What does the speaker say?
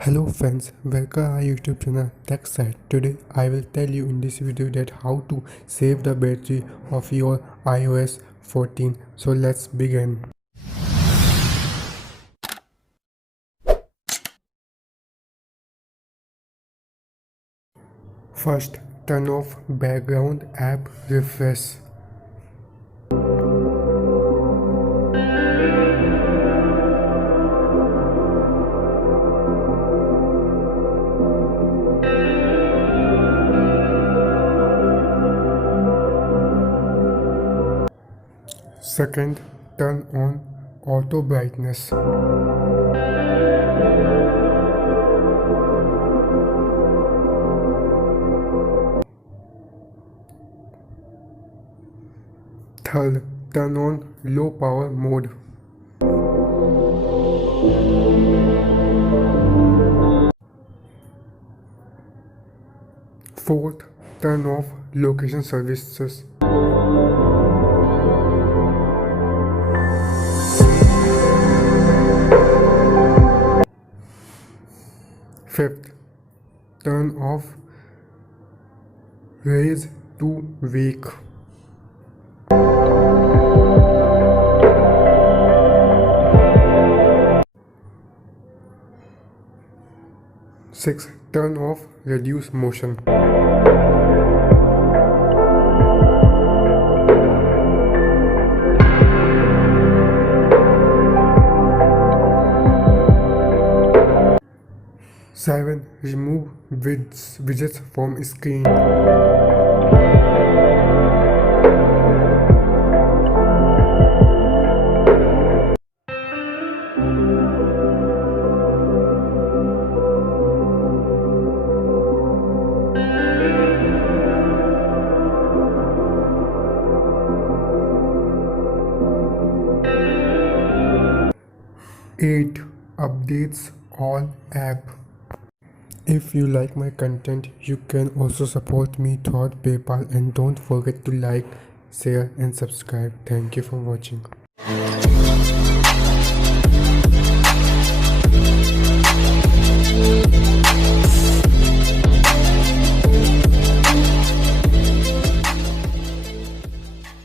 Hello friends, welcome our YouTube channel Tech Site. Today I will tell you in this video that how to save the battery of your iOS 14. So let's begin. First, turn off background app refresh. Second, turn on auto brightness. Third, turn on low power mode. Fourth, turn off location services. Fifth, turn off raise to wake. Sixth, turn off reduce motion. Seven, remove widgets from screen. 8. Updates all app. If you like my content, you can also support me through PayPal, and don't forget to like, share and subscribe. Thank you for watching.